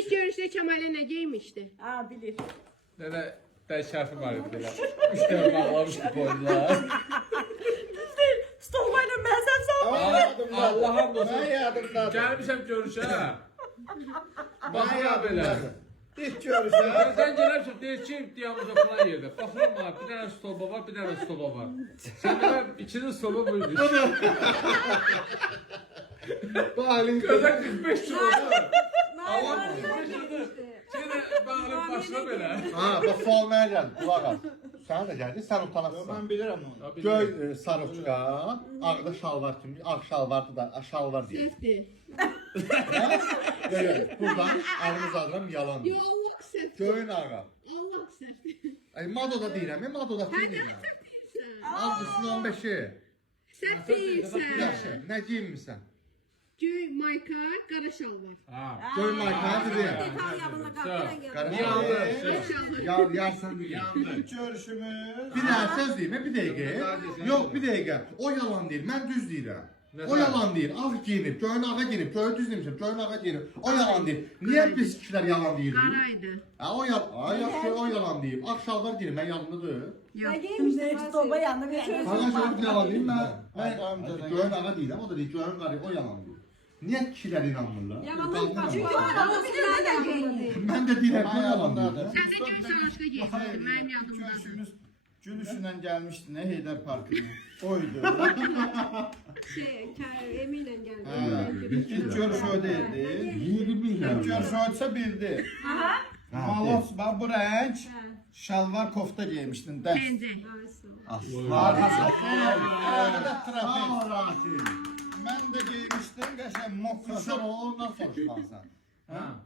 İlk görüşte Kemal'e ne giymişti? Aa bilir. Nene şərfi var idi belə. 3 dəfə bağlamışdı boynuna. Stolbayla məzəb saldı. Allah'ım olsun. Ben yadımdadır. Gəlmişəm görüşə. Baxıram belə. İlk görüşe. Sən gəlirsən deyir ki, diyamıza falan yerdə. Baxıram bana, bir dənə stolba var, bir dənə stolba var. Sən də ikinin stolba buydu. Bu halin Gözə 45 kilo var. Allah Nail 45 kilo. Şimdi bağırıp başına belə. Ha, bak formaya geldi. Kulak al. Sen de geldin, sen utanırsın. Ben bilirim onu. Göy sarıqca, ağda şalvar kimi, ağ şalvardı da, şalvar deyil. Sefti. Buradan ağını zadıram yalan deyil. Allah sefti. Göyün ağa. Allah sefti. Ay, Madoda deyirəm, Madoda deyirəm. Avqustun 15-i. Sefti ise. Nə giyinmirsən? Göy mayka, qara şalvar. Ha. Göy maykanı dedim. Detal yabında kapıdan Qara geldi. şalvar. Yarsan deyil. İlk görüşümüz. Bir daha söz deyim, bir dəqiqə. Yox, bir dəqiqə. O yalan deyil, mən düz deyirəm. O yalan deyil. Ağ giyinib, göyün ağa giyinib, göyü düz demişəm, göyün ağa giyinib. O yalan deyil. Niyə biz kişilər yalan deyirik? Qaraydı. Ha, o yaxşı, o yalan deyib. Ağ şalvar giyinib, mən yalandadır. Ne giymişti? Stolba yanında bir çocuk. Sana şöyle yalan deyim, mən Adam da göyün ağa deyirəm, o da deyil, göyün qarı, o yalan deyil. Niyə kişilər inanmırlar? Çünkü o adamı bilir ne giyindi. Mən də deyirəm, o Ben yalan deyil. yadımdadır. Sen de göy sarhoşta giysin. Benim İlk yadımdadır. görüşümüz Gülüşünden gelmişti ne Heydar Parkı'na. Oydu. Eminle geldi. İlk görüş o değildi. Yeri bilirəm. İlk görüş oysa bildi. Malos bu renk şalvar kofta giymiştin. Ders. Bence. Arkası. Arkada Sağ trafik. ol, Rasim. Ben de giymiştim. Geçen mokra. Sen ondan soruşmalısan. Ha,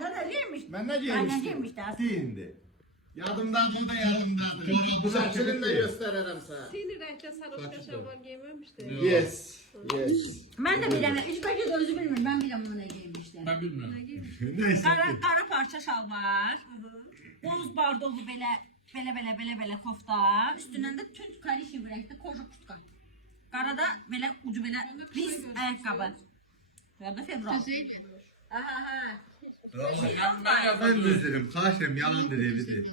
da giymişti. Ben ne Ben ne giymiştim? giymişti aslında? Deyindi. Yadımdadır o da yadımdadır. Bu saçını da gösteririm sana. Senin renkte sarhoşta şalvar giymemişti. Yes. Yes. Ben de bilemem. Üç belki de özü bilmiyorum. Ben bilemem bunu ne giymişti. Ben bilmirəm. Kara parça şalvar. Boz bardolu belə kofta. Üstündən də tünd karişi renkdə koja kurtka. Qarada belə ucu belə pis ayaqqabı. Ya da fevral. Güzel. Aha. Ben yazdım. Ben düz dedim. Xahiş edirəm, yalan dedi.